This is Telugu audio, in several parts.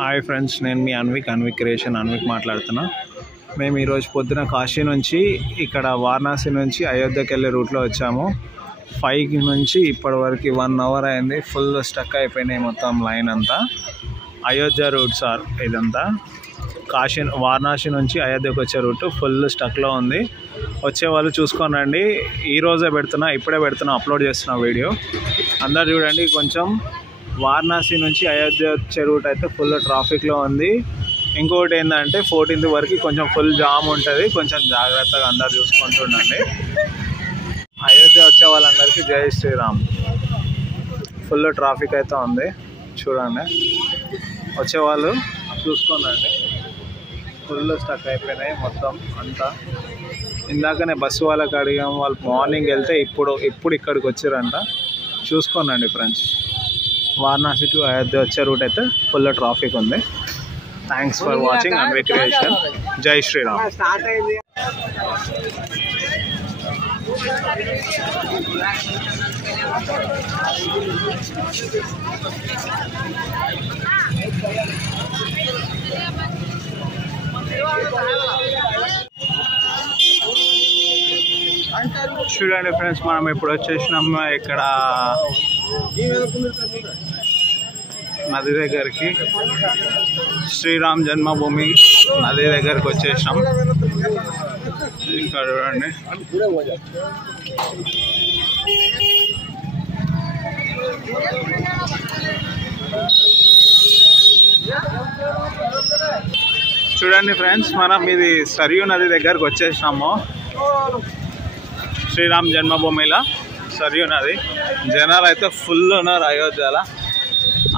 హాయ్ ఫ్రెండ్స్, నేను మీ అన్విక్ క్రియేషన్ మాట్లాడుతున్నా. మేము ఈరోజు పొద్దున కాశీ నుంచి ఇక్కడ వారణాసి నుంచి అయోధ్యకి వెళ్ళే రూట్లో వచ్చాము. 5 నుంచి ఇప్పటి వరకు 1 అవర్ అయింది. ఫుల్ స్టక్ అయిపోయినాయి మొత్తం లైన్ అంతా. అయోధ్య రూట్ సార్ ఇదంతా. వారణాసి నుంచి అయోధ్యకు వచ్చే రూట్ ఫుల్ స్టక్లో ఉంది. వచ్చే వాళ్ళు చూసుకొని రండి. ఈరోజే ఇప్పుడే పెడుతున్నా, అప్లోడ్ చేస్తున్నా వీడియో. అందరు చూడండి. కొంచెం వారణాసి నుంచి అయోధ్య వచ్చే రూట్ అయితే ఫుల్ ట్రాఫిక్లో ఉంది. ఇంకొకటి ఏంటంటే 14th వరకు కొంచెం ఫుల్ జామ్ ఉంటుంది. కొంచెం జాగ్రత్తగా అందరు చూసుకుంటుండండి. అయోధ్య వచ్చే వాళ్ళందరికీ జై శ్రీరామ్. ఫుల్ ట్రాఫిక్ అయితే ఉంది, చూడండి. వచ్చేవాళ్ళు చూసుకోనండి. ఫుల్ స్టక్ అయిపోయినాయి మొత్తం అంతా. ఇందాకనే బస్సు వాళ్ళకి అడిగాము, వాళ్ళు మార్నింగ్ వెళ్తే ఇప్పుడు ఇక్కడికి వచ్చారంట. చూసుకోనండి ఫ్రెండ్స్. వారణాసి టు అయోధ్య వచ్చే రూట్ అయితే ఫుల్ ట్రాఫిక్ ఉంది. Thanks for watching Anvik creation. జై శ్రీరామ్. చూడండి ఫ్రెండ్స్, మనం ఇప్పుడు వచ్చేసినాము ఇక్కడ నది దగ్గరికి. శ్రీరామ్ జన్మభూమి నది దగ్గరికి వచ్చేసినాం. ఇక్కడ చూడండి. చూడండి ఫ్రెండ్స్, మనం ఇది సరియు నది దగ్గరకు వచ్చేసినాము. శ్రీరామ్ జన్మభూమిలో సరియు నది. జనాలు అయితే ఫుల్ ఉన్నారు అయోధ్యలో.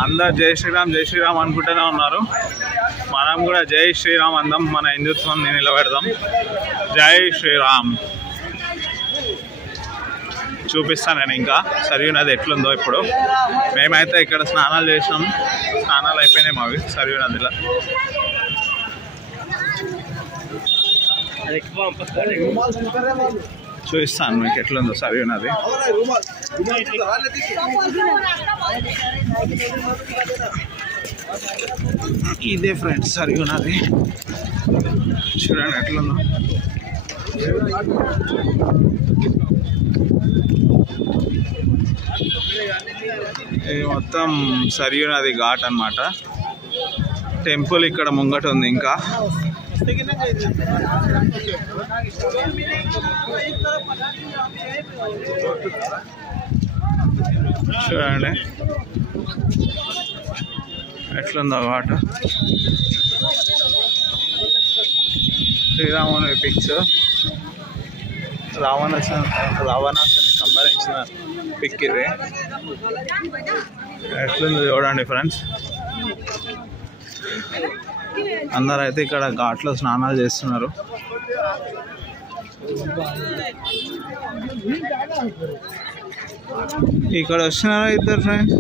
అందరు జై శ్రీరామ్ అనుకుంటూనే ఉన్నారు. మనం కూడా జై శ్రీరామ్ అందాం, మన హిందుత్వాన్ని నిలబెడదాం. జై శ్రీరామ్. చూపిస్తాను నేను ఇంకా సరియు నది ఎట్లుందో. ఇప్పుడు మేమైతే ఇక్కడ స్నానాలు చేసినాం. స్నానాలు అయిపోయినాయి మావి సరియు నదిలో. చూపిస్తాను మీకు ఎట్లుందో సరియు నది. ఇదే ఫ్రెండ్స్ సరియు నది. చూడండి ఎట్లుందో. ఇది మొత్తం సరియు నది ఘాట్ అన్నమాట. టెంపుల్ ఇక్కడ ముంగట ఉంది. ఇంకా చూడండి ఎట్లుందో ఘాట్. శ్రీరాముని పిక్స్, రావణాసుని సంహరించిన పిక్ ఇది. ఎట్లుందో చూడండి ఫ్రెండ్స్. అందరూ అయితే ఇక్కడ ఘాట్లో స్నానాలు చేస్తున్నారు. ఇక్కడ వస్తున్నారా ఇద్దరు ఫ్రెండ్స్.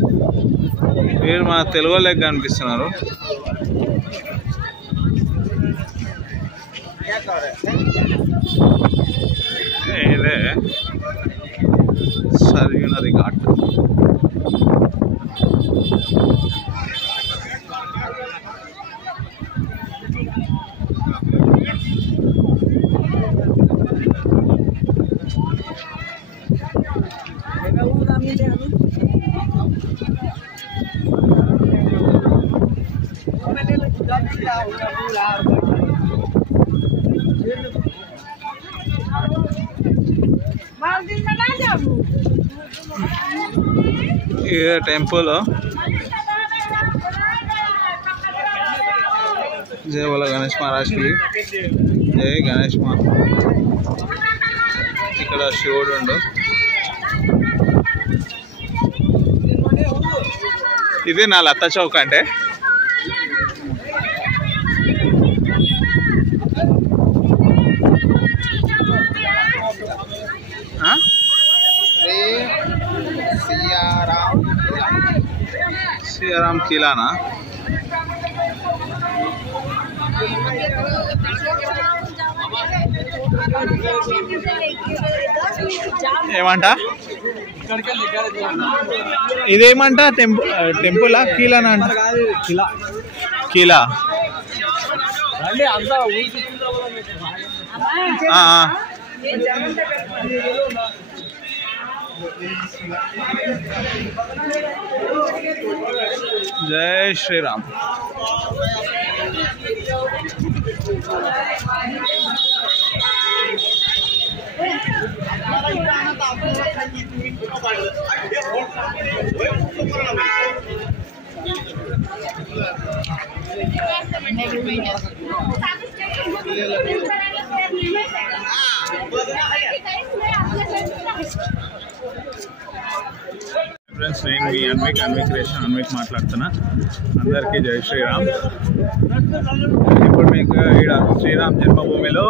వీరు మన తెలుగు లెక్క కనిపిస్తున్నారు. ఇదే సరియు నది ఘాట్. ఇదే టెంపుల్. జై బోలో గణేష్ మహారాజ్కి. జై గణేష్ మహారాజ్. ఇక్కడ శివుడు ఉండు. ఇది నా లత్త చౌక్ అంటే. సియారాం కిలానా. ఏమంట ఇదేమంట టెంపుల్ కిలానా అంట. కిలా జై శ్రీరామ్. ఫ్రెండ్స్, నేను మీ అన్విక్ క్రియేషన్ మాట్లాడుతున్నా. అందరికీ జై శ్రీరామ్. ఇప్పుడు మీకు ఇక్కడ శ్రీరామ్ జన్మభూమిలో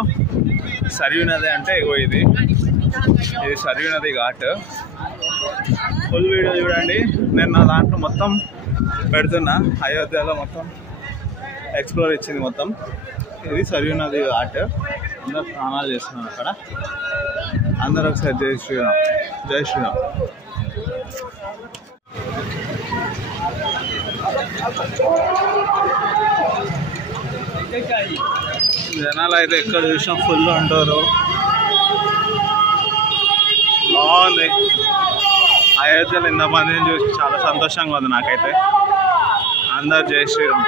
సరియు నది అంటే ఇగో ఇది సరియు నది ఘాట్. ఫుల్ వీడియో చూడండి. నేను నా దాంట్లో మొత్తం పెడుతున్నా. అయోధ్యలో మొత్తం ఎక్స్ప్లోర్ ఇచ్చింది మొత్తం. ఇది సరియు నది ఘాట్. అందరు స్నానాలు చేస్తున్నారు అక్కడ. అందరూ ఒకసారి జై శ్రీరామ్, జై శ్రీరామ్. జనాలు అయితే ఎక్కడ చూసినా ఫుల్ ఉంటారు. బాగుంది. అయోధ్యలో ఇంతమందిని చూసి చాలా సంతోషంగా ఉంది నాకైతే. అందరు జై శ్రీరామ్.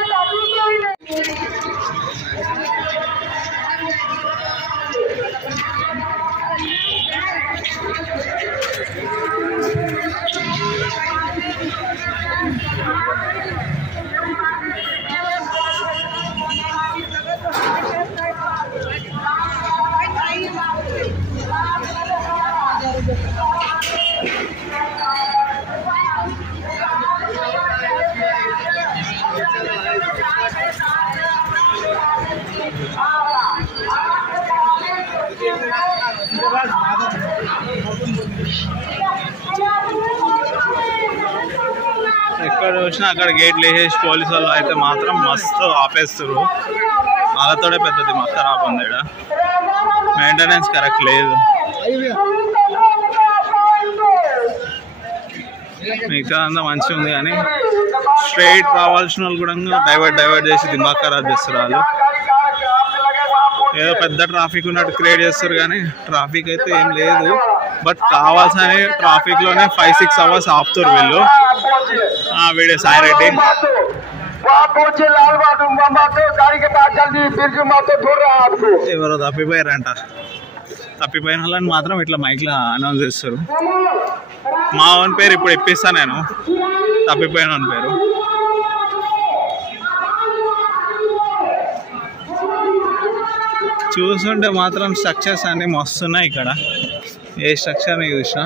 ఎక్కడ చూసినా అక్కడ గేట్లు వేసేసి పోలీసు వాళ్ళు అయితే మాత్రం మస్తు ఆపేస్తారు. వాళ్ళతోనే పెద్దది మొత్తం ఖరాబ్ ఉంది. ఇక్కడ మెయింటెనెన్స్ కరెక్ట్ లేదు. మిగతా అంతా మంచిగా ఉంది కానీ స్ట్రైట్ రావాల్సిన వాళ్ళు కూడా డైవర్ట్ చేసి దిమాగ్ ఖరాబ్ చేస్తారు. వాళ్ళు ఏదో పెద్ద ట్రాఫిక్ ఉన్నట్టు క్రియేట్ చేస్తారు కానీ ట్రాఫిక్ అయితే ఏం లేదు. బట్ కావాల్సిన ట్రాఫిక్లోనే 5-6 అవర్స్ ఆపుతారు వీళ్ళు. వీడియో సాయి రెడ్డి. ఎవరో తప్పిపోయారంట. తప్పిపోయిన వాళ్ళని మాత్రం ఇట్లా మైక్లో అనౌన్స్ చేస్తారు. మా ఓన్ పేరు ఇప్పుడు ఇప్పిస్తా నేను, తప్పిపోయిన ఓన్ పేరు. చూస్తుంటే మాత్రం స్ట్రక్చర్స్ అన్నీ మస్తున్నాయి ఇక్కడ. ఏ స్ట్రక్చర్ని చూసినా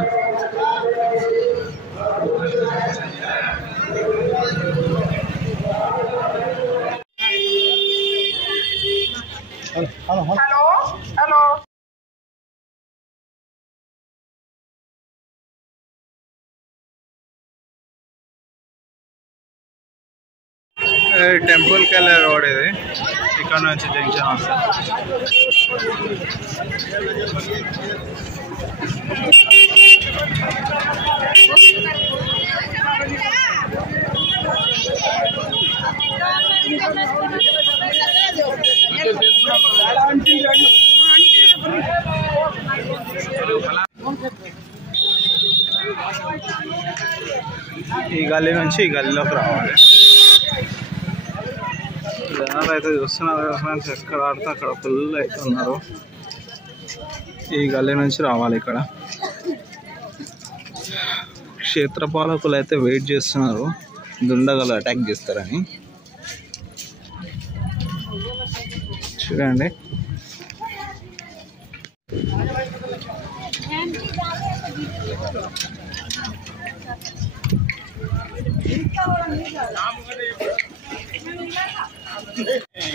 టెంపుల్కి వెళ్ళే రోడ్ ఇది. ఇక్కడ నుంచి జంక్షన్ వస్తుంది. ఈ గల్లీ నుంచి ఈ గల్లీలోకి రావాలి. జనాలు అయితే చూస్తున్నారు ఫ్రెండ్స్, ఎక్కడ ఆడితే అక్కడ ఫుల్ అయితే ఉన్నారు. ఈ గల్లీ నుంచి రావాలి. ఇక్కడ క్షేత్రపాలకులు అయితే వెయిట్ చేస్తున్నారు, దుండగలు అటాక్ చేస్తారని. చూడండి,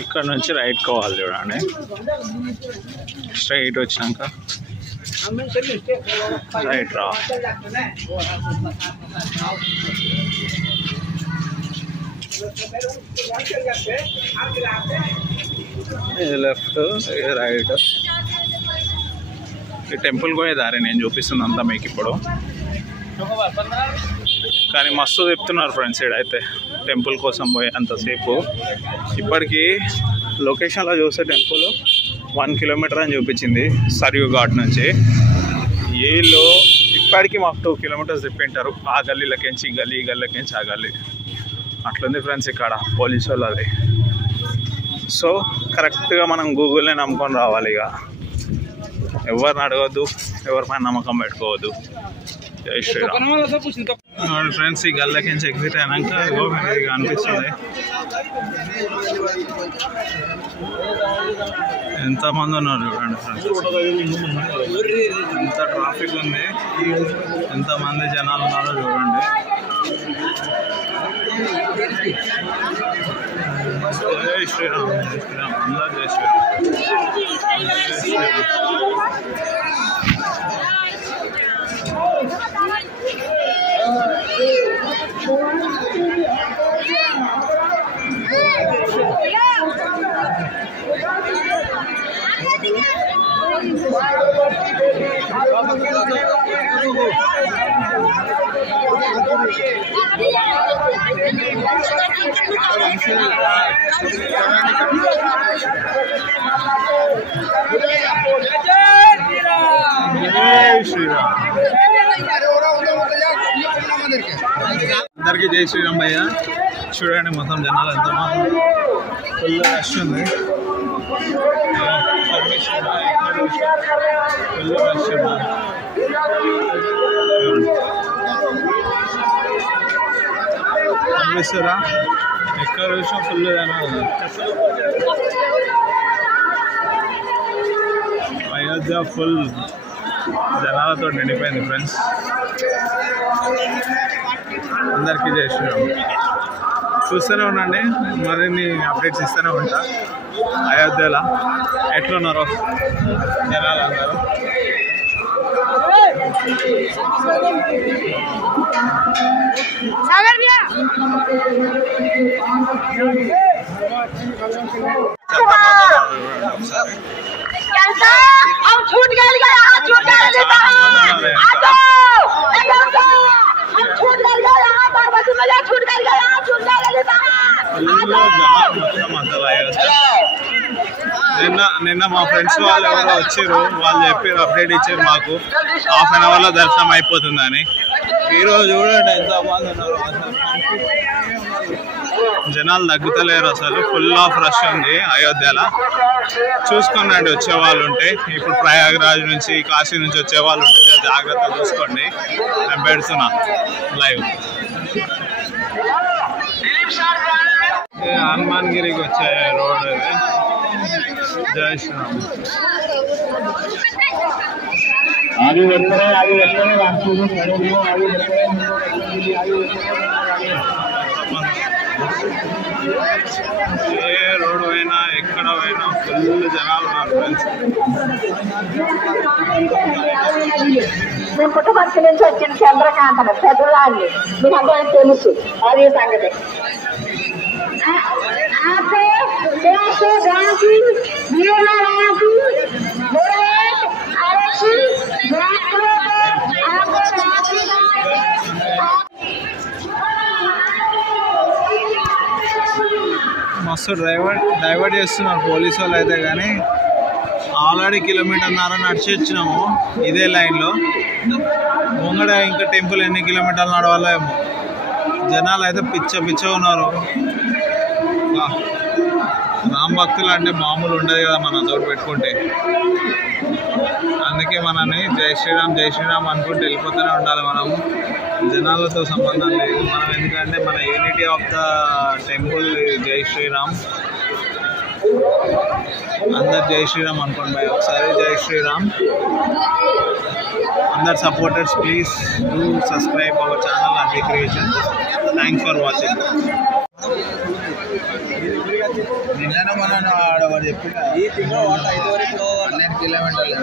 ఇక్కడ నుంచి రైట్ కోవాలి. చూడండి, స్ట్రైట్ వచ్చినాక రైట్ రా. ఇది లెఫ్ట్, ఇది రైట్. ఈ టెంపుల్ పోయే దారి నేను చూపిస్తుంది అంతా మీకు ఇప్పుడు. కానీ మస్తు చెప్తున్నారు ఫ్రెండ్స్ ఇడైతే. టెంపుల్ కోసం పోయేంతసేపు. ఇప్పటికీ లొకేషన్లో చూస్తే టెంపుల్ 1 కిలోమీటర్ అని చూపించింది సరియు ఘాట్ నుంచి. వీళ్ళు ఇప్పటికీ మాకు 2 కిలోమీటర్స్ తిప్పింటారు. ఆ గల్లీలకించి ఈ గల్లీ, ఈ గల్లీలకించి ఆ గల్లీ. అట్లుంది ఫ్రెండ్స్ ఇక్కడ పోలీసు వాళ్ళది. సో కరెక్ట్గా మనం గూగుల్నే నమ్ముకొని రావాలి. ఇక ఎవరిని అడగద్దు, ఎవరిపైన నమ్మకం పెట్టుకోవద్దు. జై శ్రీరామ్. ఫ్రెండ్స్ ఈ గల్లకించి ఎగ్జిట్ అయినాక ఇది అనిపిస్తుంది. ఎంతమంది ఉన్నారు చూడండి ఫ్రెండ్స్. ఎంత ట్రాఫిక్ ఉంది, ఎంతమంది జనాలు ఉన్నారో చూడండి. జై శ్రీరామ్, జై శ్రీరామ్, అందరూ జై శ్రీరామ్, జై శ్రీరామ్. అందరికీ జై శ్రీరామ్ భయ్య. చూడండి మొత్తం జనాలు ఎంతమంది, ఫుల్ రష్ ఉంది. ఫుల్ రష్ ఉన్నారు. అనిపిస్తారా? ఎక్కడ చూసినా ఫుల్ జనాలు. అయోధ్య ఫుల్ జనాలతో నిండిపోయింది ఫ్రెండ్స్. అందరికీ జై శ్రీరామ్. చూస్తూనే ఉండండి, మరిన్ని అప్డేట్స్ ఇస్తూనే ఉంటా. అయోధ్యలో ఎట్లున్నారో జనాలు అందరూ. నిన్న మా ఫ్రెండ్స్ వాళ్ళు ఎవరో వచ్చారు, వాళ్ళు చెప్పారు, అప్డేట్ ఇచ్చారు మాకు 1/2 అవర్లో దర్శనం అయిపోతుందని. ఈరోజు చూడండి ఎంతమంది ఉన్నారు. జనాలు తగ్గుతలేరు అసలు. ఫుల్ ఆఫ్ రష్ ఉంది అయోధ్యలో. చూసుకోండి వచ్చే వాళ్ళు ఉంటే. ఇప్పుడు ప్రయాగరాజ్ నుంచి, కాశీ నుంచి వచ్చే వాళ్ళు ఉంటే జాగ్రత్తగా చూసుకోండి. నేను పెడుతున్నా లైవ్. హనుమాన్ గిరికి వచ్చే రోడ్ ఇది. జై శ్రీరామ్. ఏ రోడ్ పోయినా, ఎక్కడ పోయినా ఫుల్ జనాలు ఉన్నారు ఫ్రెండ్స్. మేము పుట్టపర్తి నుంచి వచ్చిన చంద్రకాంతను పెద్దలాన్ని మీకు అందరికీ తెలుసు. అది సంగతి. మస్తు డైవర్ట్ చేస్తున్నారు పోలీసు వాళ్ళు అయితే. కానీ ఆల్రెడీ 1.5 కిలోమీటర్న్నర నడిచి వచ్చినాము ఇదే లైన్లో. ముంగడ ఇంకా టెంపుల్ ఎన్ని కిలోమీటర్లు నడవాలో ఏమో. జనాలు అయితే పిచ్చ ఉన్నారు. రామ్ భక్తులు అంటే మామూలు ఉండదు కదా మన తోడు పెట్టుకుంటే. అందుకే మనని జై శ్రీరామ్ అనుకుంటూ వెళ్ళిపోతూనే ఉండాలి మనం. జనాలతో సంబంధం లేదు మనం. ఎందుకంటే మన యూనిటీ ఆఫ్ ద టెంపుల్ జై శ్రీరామ్. అందరు జై శ్రీరామ్ అనుకోండి భయ్ ఒకసారి. జై శ్రీరామ్. అందరు supporters please do subscribe our channel Anvi creation. Thanks for watching. నిన్న మనం ఆడవాడు చెప్పి ఈ తింగ 5 వరకు 12 కిలోమీటర్లు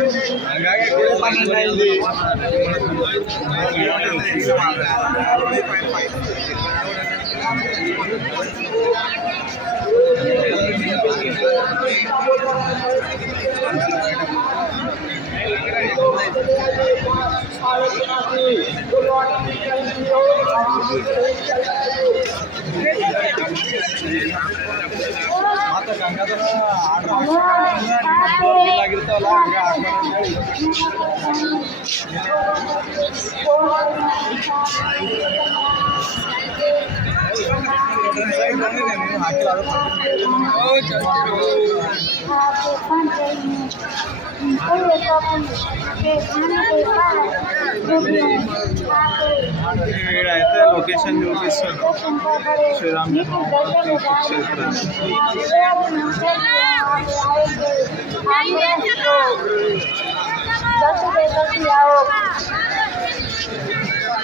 అయితే లొకేషన్ చూపిస్తాను శ్రీరామ్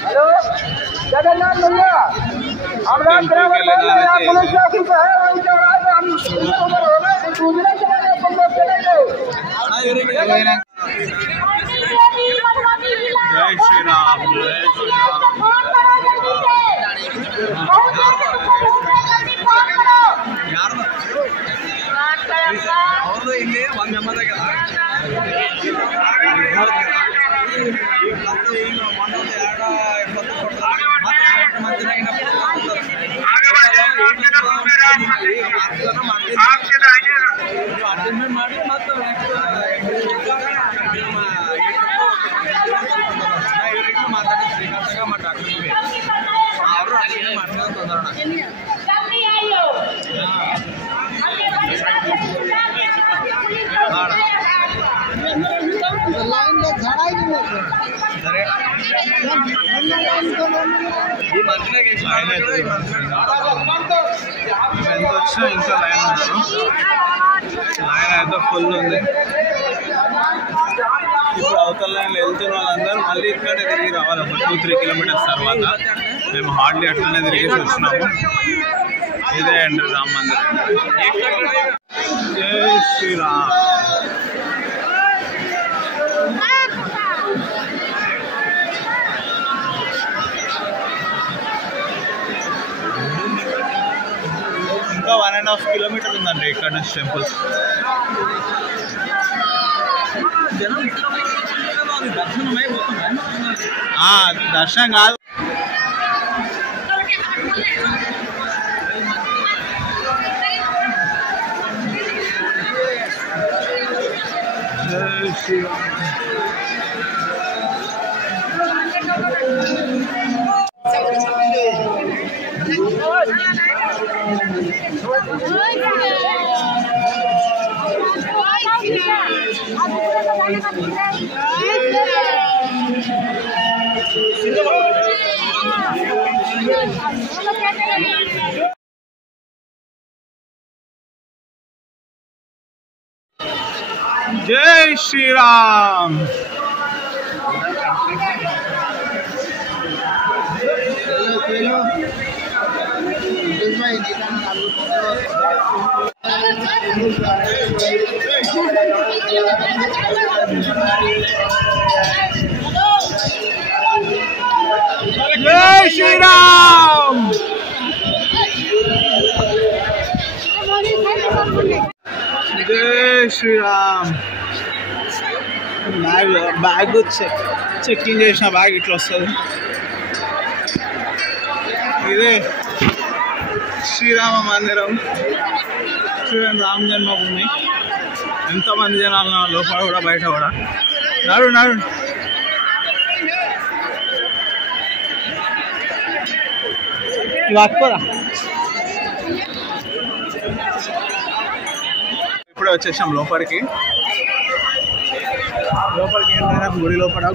हेलो जगन्नाथ भैया हम रात पुलिस ऑफिसर है वहीं चौराहे हम उधर हो गए दूसरे चले तुम लोग चले गए जय श्री राम जय श्री ఎంత వచ్చినా ఇంకా లైన్ ఉన్నారు లైన్ అయితే ఫుల్ ఉంది ఇప్పుడు అవతల లైన్లో వెళ్తున్న వాళ్ళందరూ మళ్ళీ ఇక్కడే తిరిగి రావాలి ఒక 2-3 కిలోమీటర్స్ తర్వాత మేము హార్డ్లీ అట్లనే తిరిగేసి వచ్చినాము ఇదే అండి రామ్ మందిర్ జై శ్రీరామ్ ఇంకా 1.5 కిలోమీటర్ ఉందండి ఇక్కడ నుంచి టెంపుల్స్ దర్శనం కాదు జై శ్రీరామ్ जय श्री राम जय श्री राम जय श्री राम बैग చెక్కింగ్ చేసిన బ్యాగ్ ఇట్లా వస్తుంది ఇదే శ్రీరామ మందిరం చూడండి రామ జన్మభూమి ఎంతమంది జనాలు లోపల కూడా బయట కూడా నాడు నాడు వాక్కోరా ఇప్పుడే వచ్చేసాం లోపలికి ఏంటంటే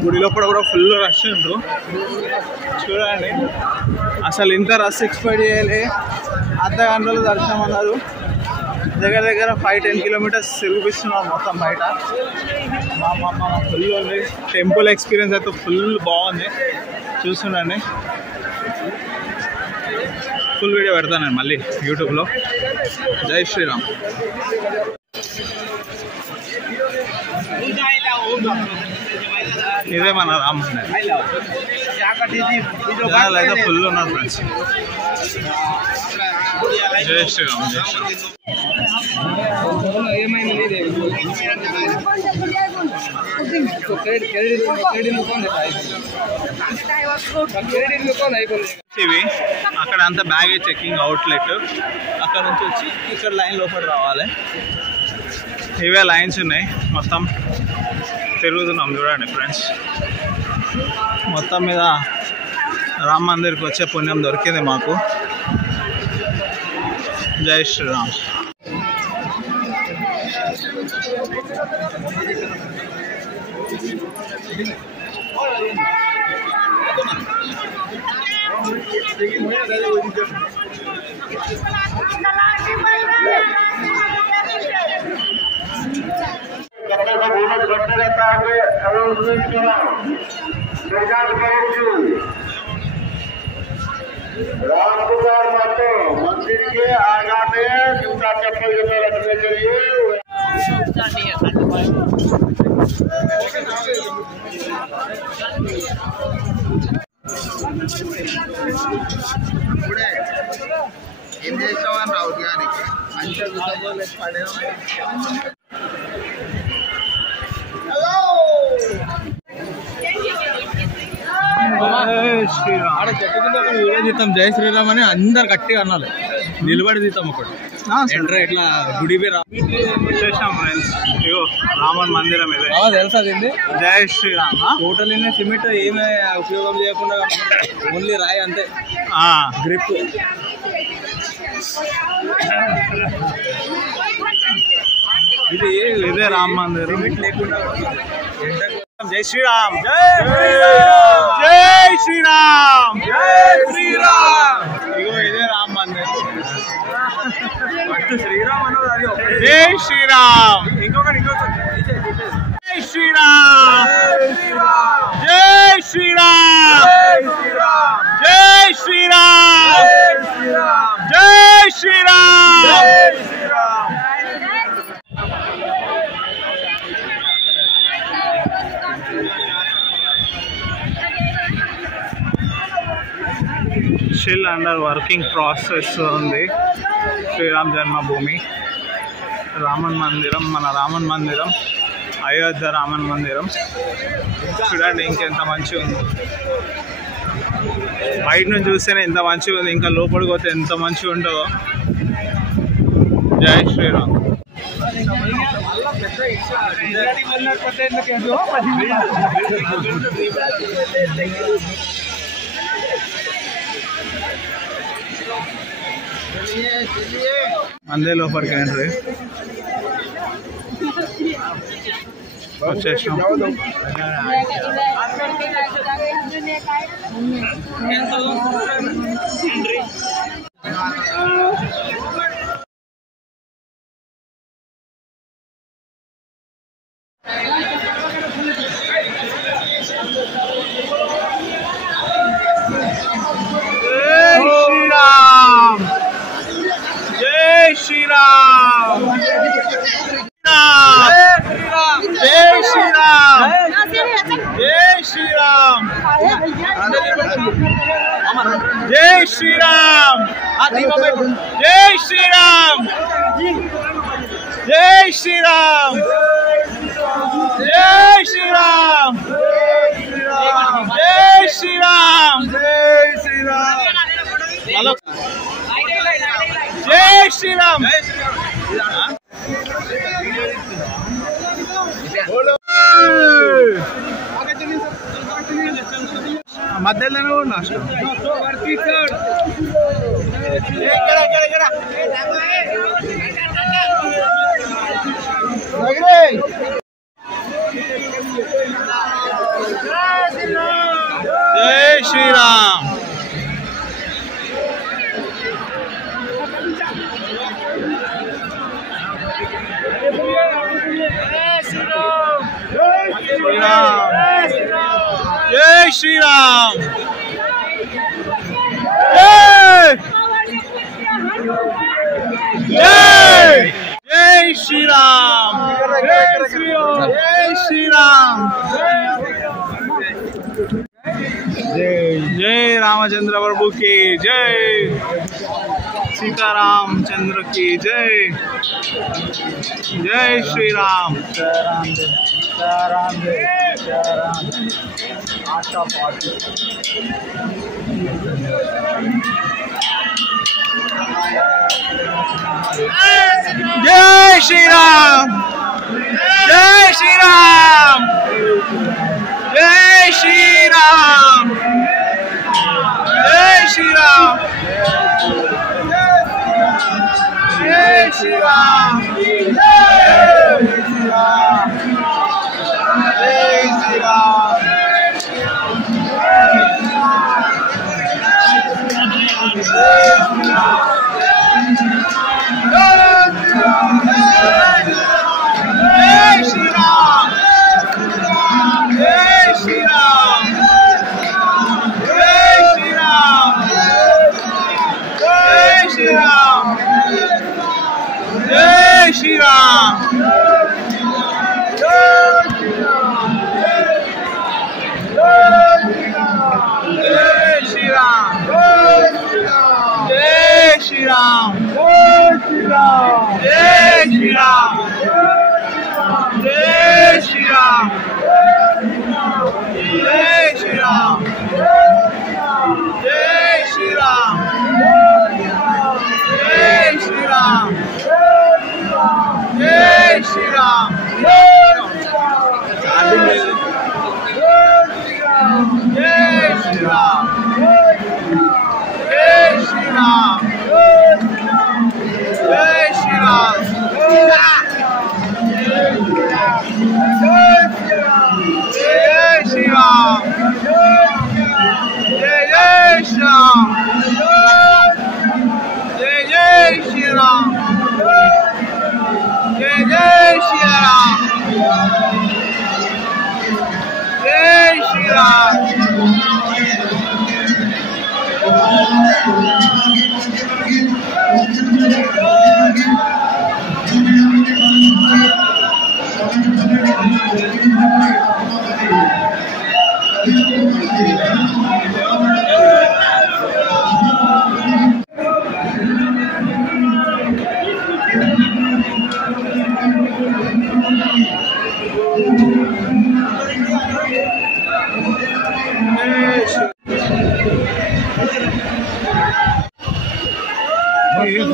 గుడి లోపల కూడా ఫుల్ రష్ ఉంటారు చూడండి అసలు ఇంత రష్ ఎక్స్పెక్ట్ చేయాలి అర్ధ గంటలు దర్శనం అన్నారు దగ్గర 5-10 కిలోమీటర్స్ తిరిగిస్తున్నారు మొత్తం బయట ఫుల్ ఉంది టెంపుల్ ఎక్స్పీరియన్స్ అయితే ఫుల్ బాగుంది చూస్తుండండి ఫుల్ వీడియో పెడతానండి మళ్ళీ యూట్యూబ్లో జై శ్రీరామ్ ఇదే మన రామ్ జనాలు అయితే ఫుల్ ఉన్నారు ఫ్రెండ్స్ జై శ్రీరామ్ జై శ్రీరామ్ ఇవి అక్కడ ఇక్కడ అంతా బ్యాగేజ్ చెకింగ్ అవుట్లెట్. అక్కడ నుంచి వచ్చి ఇక్కడ లైన్ లోపల రావాలి. ఇవే లైన్స్ ఉన్నాయి. మొత్తం తిరుగుతున్నాం చూడండి ఫ్రెండ్స్. మొత్తం మీద రామ్ మందిర్కి వచ్చే పుణ్యం దొరికింది మాకు. జై శ్రీరామ్. रामकुमार मातो मंदिर के आगामी जूता चप्पल जूता रखने के लिए राहुल गांधी ఆడ చెట్టు కింద ఒక వీడియో తీస్తాం జై శ్రీరామ్ అని అందరు గట్టిగా అనాలి. నిలబడి తీస్తాం ఒకటి ఎంట్రా ఇట్లా గుడి వచ్చేసాం ఫ్రెండ్స్. ఇగో రామన్ మందిరం ఇదే తెలుసా దీన్ని. జై శ్రీరామ్. టోటల్ సిమెంట్ ఏమే ఉపయోగం చేయకుండా ఓన్లీ రాయి అంతే గ్రిప్. ఇదే రామ్ మందిరం లేకుండా. జై శ్రీరామ్. జై శ్రీరామ్. జై శ్రీరామ్. ఇగో ఇదే రామ్ మందిర్. శ్రీరామ్ అన్నది. జై శ్రీరామ్. ఇంకొకటి జై శ్రీరామ్. జై శ్రీరామ్. జై శ్రీరామ్. జై Shriram. Still under working process ఉంది. శ్రీరామ్ జన్మభూమి రామన్ మందిరం, మన రామన్ మందిరం, అయోధ్య రామన్ మందిరం. చూడండి ఇంకెంత మంచిగా ఉంది. బయట నుంచి చూస్తేనే ఎంత మంచిగా ఉంది, ఇంకా లోపలికి పోతే ఎంత మంచిగా ఉంటుందో. జై శ్రీరామ్. అందే లోపలికి ఎంట్రీ వచ్చేసాం. జై శ్రీరామ్. జై శ్రీరామ్. జై శ్రీరామ్. జై శ్రీరామ్. జై శ్రీరామ్. జై శ్రీరామ్. జై శ్రీరామ్. జై శ్రీరామ్. జై శ్రీరామ్. జై శ్రీరామ్. మధ్యలోనే ఉన్నా. జై శ్రీరామ్. జై శ్రీరామ్. జై జై శ్రీరామ్. జై శ్రీరామ్. जय रामचंद्र प्रभु की जय, सीताराम चंद्र की जय, जय श्री राम। आशा पार्टी జై శ్రీరామ్ జై శ్రీరామ్ జై శ్రీరామ్ జై శ్రీరామ్ జై Shriram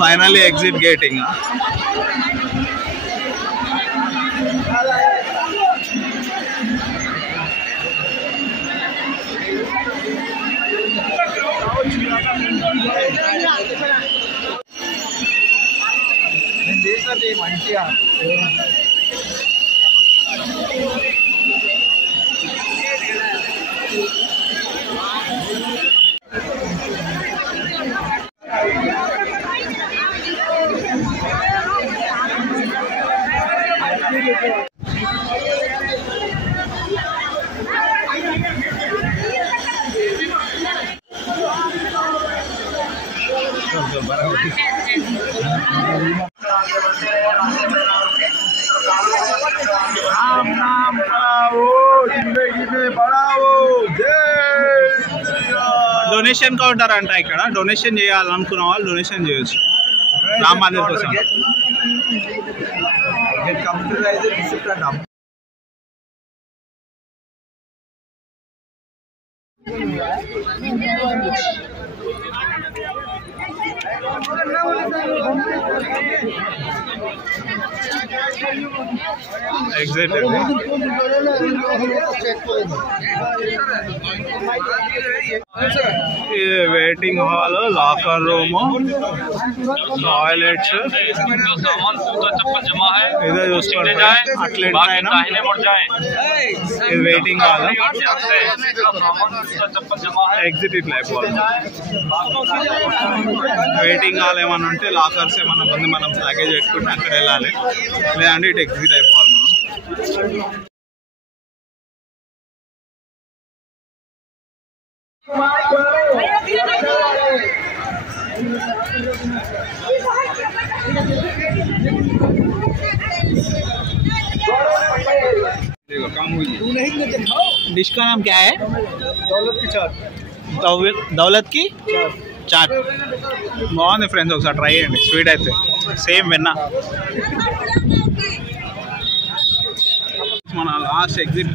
Finally exit gating. Donation counter అంట ఇక్కడ. డొనేషన్ చేయాలనుకున్న వాళ్ళు డొనేషన్ చేయొచ్చు రామ్ మందిర్ కోసం. Exit waiting hall, locker room, toilets ఇదే చూసుకోండి. అట్లా ఇది వెయిటింగ్ హాల్. ఎగ్జిట్ ఇట్లా అయిపోవాలి. వెయిటింగ్ హాల్ ఏమన్నా ఉంటే లాకర్స్ ఏమన్నా ముందు మనం లగేజ్ పెట్టుకుంటే అక్కడ వెళ్ళాలి, లేదంటే ఇటు ఎగ్జిట్ అయిపోవాలి మనం. डिश का नाम क्या है? दौलत की चाट. దౌలత్ కి చాట్. బాగుంది ఫ్రెండ్స్, ఒకసారి ట్రై చేయండి. స్వీట్ అయితే సేమ్ వెన్న. మన last exit,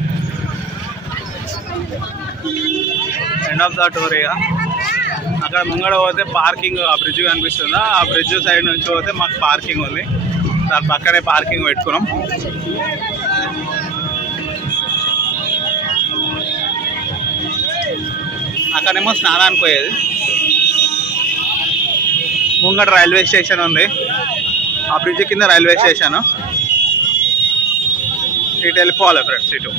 end of the tour. ఇక అక్కడ ముంగడ పోతే పార్కింగ్, ఆ బ్రిడ్జ్ కనిపిస్తుందా, ఆ బ్రిడ్జ్ సైడ్ నుంచి పోతే మాకు పార్కింగ్ ఉంది. దాని పక్కనే పార్కింగ్ పెట్టుకున్నాం. అక్కడేమో స్నానానికి పోయేది. ముంగడ రైల్వే స్టేషన్ ఉంది, ఆ బ్రిడ్జ్ కింద రైల్వే స్టేషన్. ఇటు వెళ్ళిపోవాలి ఫ్రెండ్స్. ఇటు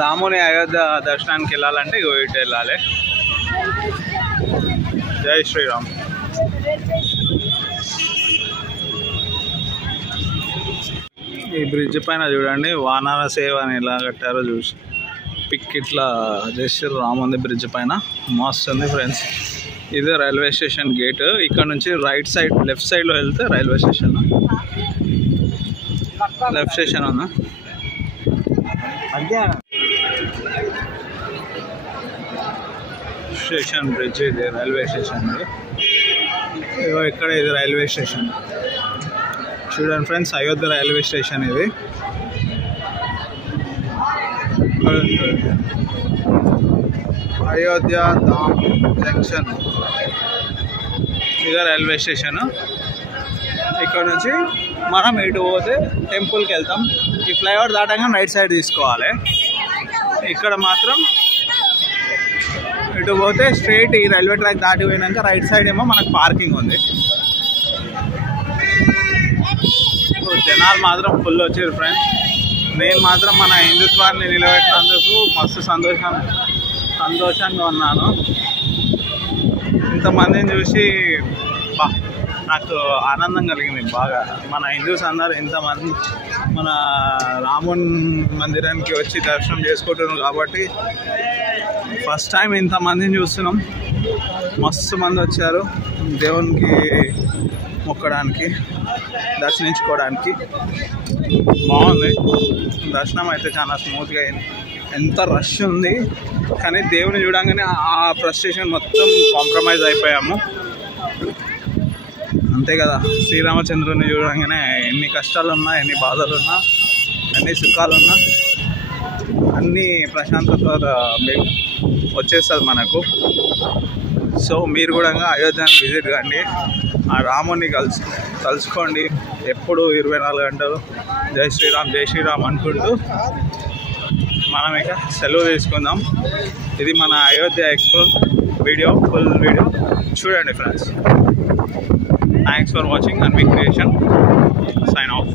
రాముని అయోధ్య దర్శనానికి వెళ్ళాలంటే ఇటు వెళ్ళాలి. జై శ్రీరామ్. ఈ బ్రిడ్జ్ పైన చూడండి వానర సేవ అని ఎలా కట్టారో చూసి పిక్ ఇట్లా చేసారు రాముంది బ్రిడ్జ్ పైన. మస్తు ఉంది ఫ్రెండ్స్. ఇదే రైల్వే స్టేషన్ గేట్. ఇక్కడ నుంచి రైట్ సైడ్ లెఫ్ట్ సైడ్లో వెళ్తే రైల్వే స్టేషన్. లెఫ్ట్ స్టేషన్ ఉందా స్టేషన్ బ్రిడ్జ్. ఇది రైల్వే స్టేషన్. ఇక్కడ ఇది రైల్వే స్టేషన్ చూడండి ఫ్రెండ్స్. అయోధ్య రైల్వే స్టేషన్ ఇది. అయోధ్య ధామ్ జంక్షన్ ఇదే రైల్వే స్టేషన్. ఇక్కడ నుంచి మనం ఇటు పోతే టెంపుల్కి వెళ్తాం. ఈ ఫ్లైఓవర్ దాటంగా రైట్ సైడ్ తీసుకోవాలి. ఇక్కడ మాత్రం ఇటు పోతే స్ట్రైట్ ఈ రైల్వే ట్రాక్ దాటి పోయినాక రైట్ సైడ్ ఏమో మనకు పార్కింగ్ ఉంది. జనాలు మాత్రం ఫుల్ వచ్చారు ఫ్రెండ్స్. నేను మాత్రం మన హిందుత్వాన్ని నిలబెట్టినందుకు మస్తు సంతోషంగా ఉన్నాను. ఇంతమందిని చూసి నాకు ఆనందం కలిగింది బాగా. మన హిందూస్ అందరూ ఇంతమంది మన రాముని మందిరానికి వచ్చి దర్శనం చేసుకుంటున్నాం కాబట్టి ఫస్ట్ టైం ఇంతమందిని చూస్తున్నాం. మస్తు మంది వచ్చారు దేవునికి మొక్కడానికి, దర్శించుకోవడానికి. బాగుంది దర్శనం అయితే, చాలా స్మూత్గా అయింది. ఎంత రష్ ఉంది కానీ దేవుని చూడంగానే ఆ ఫ్రస్ట్రేషన్ మొత్తం కాంప్రమైజ్ అయిపోయాము. అంతే కదా, శ్రీరామచంద్రుని చూడంగానే ఎన్ని కష్టాలున్నా, ఎన్ని బాధలున్నా, ఎన్ని సుఖాలున్నా అన్నీ ప్రశాంతత వచ్చేస్తుంది మనకు. సో మీరు కూడా అయోధ్యని విజిట్ కండి, ఆ రాముని కలుసుకోండి. ఎప్పుడు 24 గంటలు జై శ్రీరామ్ జై శ్రీరామ్ అనుకుంటూ మనం ఇక సెలవు తీసుకుందాం. ఇది మన Ayodhya explore video, full video చూడండి friends. Thanks for watching Anvik creation. Sign of.